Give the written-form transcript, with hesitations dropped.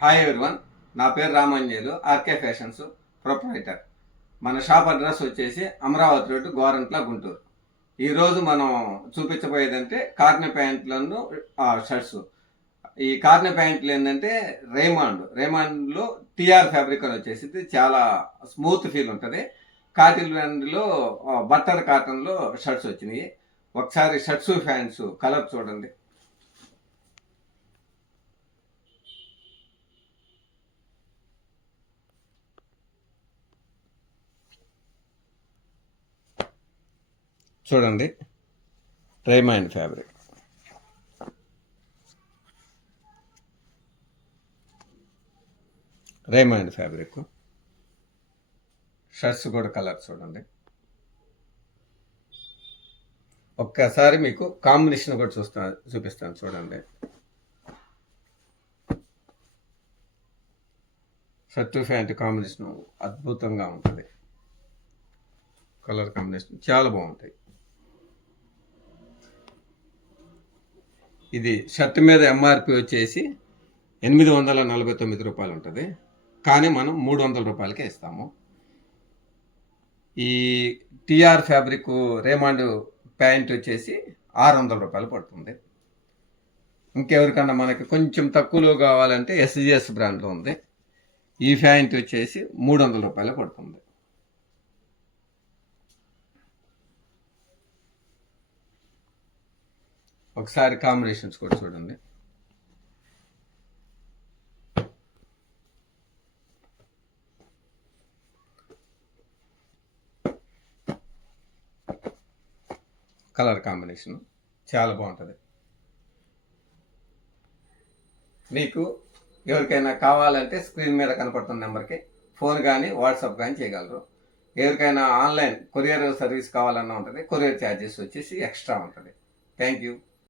Hi everyone, నా పేరు రామాంజేలు, RK fashions proprietor. మన షాప్ అడ్రస్ వచ్చేసి అమరావతి రోడ్డు, గోరంట్ల, గుంటూరు. ఈరోజు మనం చూపించబోయేదంటే కార్నె ప్యాంట్లను షర్ట్స్. ఈ కార్నె ప్యాంట్లు ఏంటంటే రేమాండ్లో టీఆర్ ఫ్యాబ్రిక్ అని వచ్చేసి చాలా స్మూత్ ఫీల్ ఉంటుంది. కాటన్ బ్రాండ్లో బట్టర్ కాటన్లో షర్ట్స్ వచ్చినాయి. ఒకసారి షర్ట్స్ ప్యాంట్స్ కలర్ చూడండి. చూడండి, Raymond fabric. Raymond fabric shirts కూడా కలర్ చూడండి. ఒక్కసారి మీకు కాంబినేషన్ కూడా చూపిస్తాను చూడండి. షర్ట్ ప్యాంట్ కాంబినేషన్ అద్భుతంగా ఉంటుంది. కలర్ కాంబినేషన్ చాలా బాగుంటాయి. ఇది షర్ట్ మీద ఎంఆర్పి వచ్చేసి 849 రూపాయలు ఉంటుంది, కానీ మనం 300 రూపాయలకే ఇస్తాము. ఈ టీఆర్ ఫ్యాబ్రిక్ రేమాండ్ ప్యాంట్ వచ్చేసి 600 రూపాయలు పడుతుంది. ఇంకెవరికన్నా మనకి కొంచెం తక్కువలో కావాలంటే ఎస్జిఎస్ బ్రాండ్లో ఉంది. ఈ ప్యాంట్ వచ్చేసి 300 రూపాయలు పడుతుంది. ఒకసారి కాంబినేషన్స్ కూడా చూడండి. కలర్ కాంబినేషన్ చాలా బాగుంటుంది. మీకు ఎవరికైనా కావాలంటే స్క్రీన్ మీద కనపడుతున్న నెంబర్కి ఫోన్ కానీ వాట్సాప్ కానీ చేయగలరు. ఎవరికైనా ఆన్లైన్ కొరియర్ సర్వీస్ కావాలన్నా ఉంటుంది. కొరియర్ ఛార్జెస్ వచ్చేసి ఎక్స్ట్రా ఉంటుంది. Thank you.